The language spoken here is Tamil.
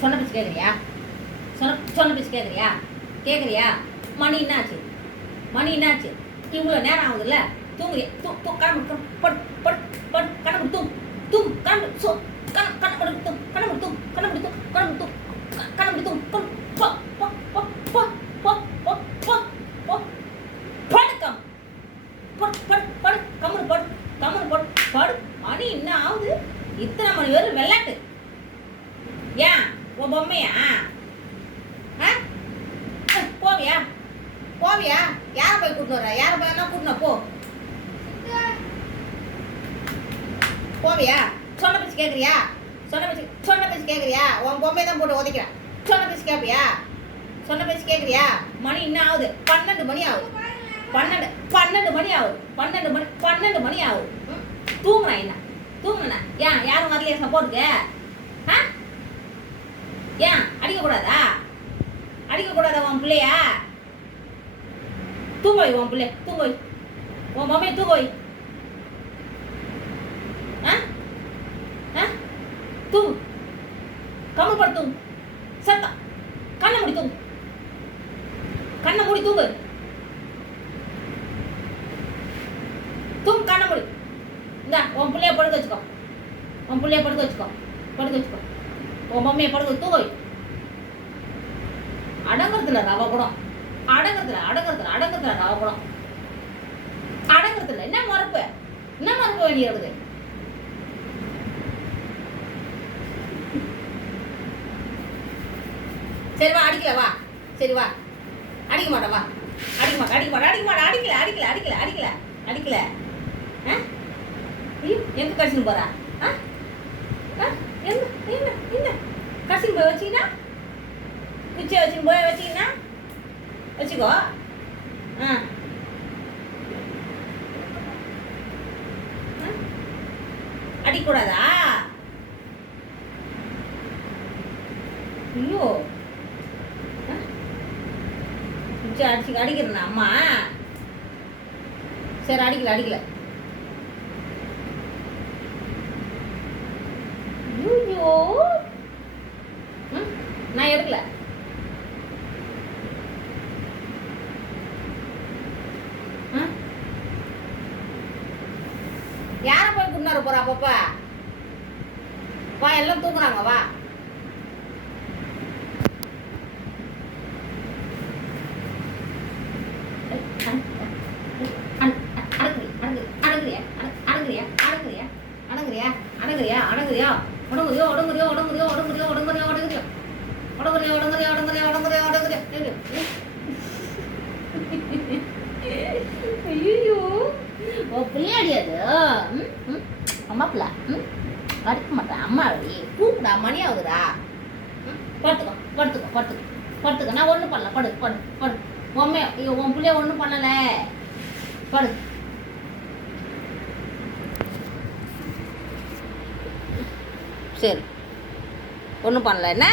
சொன்ன பேச்சு கேட்குறியா? சொன்ன பேச்சு கேட்குறியா? கேட்குறியா? மணி என்னாச்சு? மணி என்னாச்சு? இவ்வளோ நேரம் ஆகுதுல்ல, தூங்குறியா? கண்ணு படு படு படு கண்ணு தூங் தூங் கண்ணு சோ கண்ணு படு தூங் கண்ணு தூங் கண்ணு தூங் கண்ணு தூங் கண்ணு தூங் போ போ போ போ போ போ போ போ படுக்கம் படு படு படு கம்முனு படு கம்முனு படு படு. மணி என்ன ஆகுது? இத்தனை மணி வரைக்கும் விளையாட்டு. ஏன் உன் பொம்மையா? போவியா? போவியா? யாரை போய் கூட்டிட்டு வர? யாரை போய் என்ன கூட்டினா போ. போவியா? சொன்ன பேச்சு கேட்குறியா? சொன்ன பேச்சு கேட்குறியா? உன் பொம்மையை தான் போட்டு உதைக்கிறேன். சொன்ன பேச்சு கேட்பியா? சொன்ன பேச்சு கேட்குறியா? மணி என்ன ஆகுது? 12 மணி ஆகுது. 12 மணி ஆகுது. 12 மணி ஆகுது. தூங்குறேன் என்ன? தூங்குனா ஏன் யாரும் வரலையா சப்போர்ட்டுக்கு? ஏன் அடிக்கக்கூடாதா? அடிக்கக்கூடாதா உன் பிள்ளையா? தூங்க வை உன் பிள்ளை, தூங்க வை உன் பொம்மையை தூங்க வை. தூங்கு, கம்மல் படு தூங்கு. சத்தம் கண்ணை மூடி தூங்கு, கண்ணை மூடி தூங்கு, தூங்கு கண்ணை மூடி. இந்தா உன் பிள்ளைய படுக்க வச்சுக்கோ, உன் பிள்ளைய படுக்க வச்சுக்கோ, படுக்க வச்சுக்கோ. உன் பொம்மையை படுக்க தூங்க வை. அடங்குறதுல ரவ குடம், அடங்குறதுல ரவ குடம், அடங்குறதுல என்ன மறுப்பு வேண்டி இருக்குது? சரி வா, அடிக்கல வா, சரி வா, அடிக்க மாட்டேன் வா, அடிக்கல. எங்க கடிச்சுன்னு போறா? எங்க கடிச்சுன்னு போய் வச்சிங்கன்னா குச்சியை வச்சுன்னு போய் வச்சிங்கன்னா வச்சுக்கோ. அடிக்கூடாதா? ஐயோ அடிக்கிறேண்ணா அம்மா. சரி அடிக்கல. ஐயோ நான் எடுக்கல. யாரை போய் குன்னார போறா பாப்பா? வா, எல்லாம் தூக்குறாங்க வா. ஐயோ பிள்ளையாடி அது. அம்மா பிள்ளை அடிக்க மாட்டேன். அம்மா அடி கூப்பிடா, மணி ஆகுதுடா. படுத்துக்கோ. நான் ஒன்றும் பண்ணல. படு பொம்மை உன் பிள்ளைய ஒன்றும் பண்ணல. படு. சரி ஒன்றும் பண்ணல என்ன?